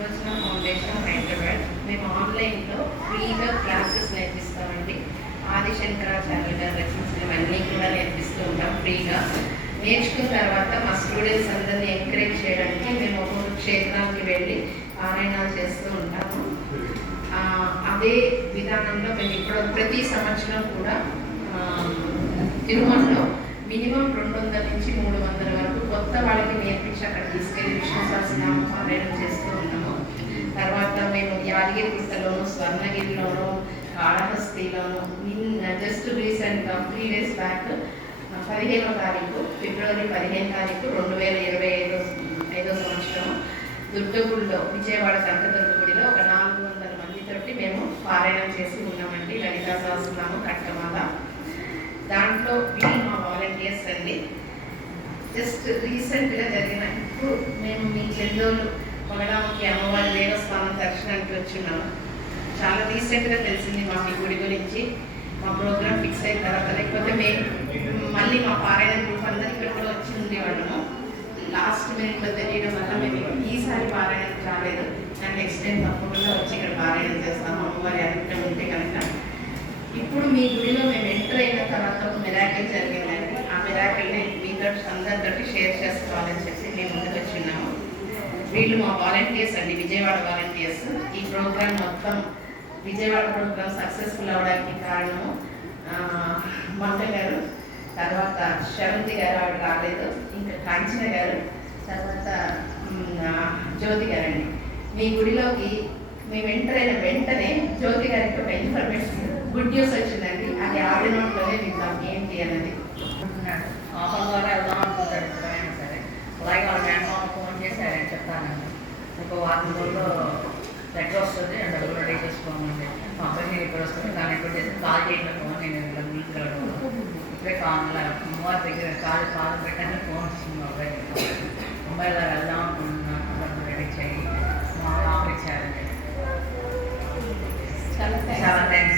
Sulochana foundation Hyderabad. మేము ఆన్లైన్లో ఫ్రీగా క్లాసెస్ నేర్పిస్తామండి. ఆదిశంకరాచార్య గారి లెసన్స్ ఇవన్నీ కూడా నేర్పిస్తూ ఉంటాం ఫ్రీగా. నేర్చుకున్న తర్వాత మా స్టూడెంట్స్ అందరినీ ఎంకరేజ్ చేయడానికి మేము ఒక్కొక్క క్షేత్రానికి వెళ్ళి పారాయణాలు చేస్తూ ఉంటాము. అదే విధానంలో మేము ఇప్పుడు ప్రతి సంవత్సరం కూడా తిరుమలలో మినిమం 200 నుంచి 300 వరకు కొత్త వాళ్ళకి నేర్పించి అక్కడ తీసుకెళ్ళి విష్ణు సహస్రనామ పారాయణం చేస్తూ ఉన్నాము. తర్వాత మేము యాదగిరి గుట్టలోను, స్వర్ణగిరిలోను, కాళహస్తిలోను జస్ట్ రీసెంట్గా 3 days బ్యాక్ 15వ తారీఖు ఫిబ్రవరి 15 తారీఖు 2025 సంవత్సరం దుర్గగుడిలో విజయవాడ కనకదుర్గగుడిలో ఒక 400 మందితోటి మేము పారాయణం చేసి ఉన్నామండి. లలితా సహస్రనామం, కట్టమాల. దాంట్లో వీళ్ళు మా వాలంటీర్స్ అండి. జస్ట్ రీసెంట్గా జరిగిన ఇప్పుడు మేము మీ చెందోలు పొగడాముఖి అమ్మవారి దేవస్థానం దర్శనానికి వచ్చున్నాము. చాలా రీసెంట్గా తెలిసింది మాకు ఈ గుడి గురించి. మా ప్రోగ్రామ్ ఫిక్స్ అయిన తర్వాత లేకపోతే మేము మళ్ళీ మా పారాయణ గ్రూప్ అందరూ ఇక్కడ కూడా వచ్చి ఉండేవాళ్ళము. లాస్ట్ మినిట్లో తెలియడం వల్ల మేము ఈసారి పారాయణకు రాలేదు. కానీ నెక్స్ట్ టైం తప్పకుండా వచ్చి ఇక్కడ పారాయణం చేస్తాము అమ్మవారి అనుగ్రహం ఉంటే కనుక. ఇప్పుడు మీ గుడిలో మేము ఎంటర్ అయిన తర్వాత ఒక మిరాకిల్ జరిగిందండి. ఆ మిరాకిల్ని మీతో అందరితో షేర్ చేసుకోవాలని చెప్పి మేము ముందుకు వచ్చిన్నాము. వీళ్ళు మా వాలంటీర్స్ అండి, విజయవాడ వాలంటీర్స్. ఈ ప్రోగ్రామ్ మొత్తం విజయవాడ ప్రోగ్రామ్ సక్సెస్ఫుల్ అవ్వడానికి కారణము మంగ గారు, తర్వాత శ్రవంతి గారు, ఆవిడ రాలేదు, ఇంకా కాంచన గారు, తర్వాత జ్యోతి గారండి. మీ గుడిలోకి మేము ఎంటర్ అయిన వెంటనే జ్యోతి గారికి ఒక ఇన్ఫర్మేషన్ గుడ్ న్యూస్ వచ్చిందండి. అది ఆవిడ నోట్లోనే విందాం ఏంటి అన్నది. ఆఫర్ ద్వారా వెళ్దాం అనుకుంటారు ఎప్పుడైనా సరే. అలాగే వాళ్ళ మేనమామ ఫోన్ చేశారని చెప్తానండి. ఇంకో వారం రోజుల్లో లెటర్ వస్తుంది, డబ్బులు రెడీ చేసుకోమండి. మా అబ్బాయి ఇప్పుడు వస్తుంది, దాన్ని ఎప్పుడు చేసి కాల్ చేయకపోతే నేను ఇలా మీకు ఇప్పుడే అమ్మవారి దగ్గర కాలు పెట్టాలని ఫోన్ వచ్చింది మా అబ్బాయి. ముంబైలో వెళ్దాం అనుకుంటున్నాను, డబ్బులు రెడీ చేయి మా ఆఫర్ ఇచ్చారండి. చాలా థ్యాంక్స్.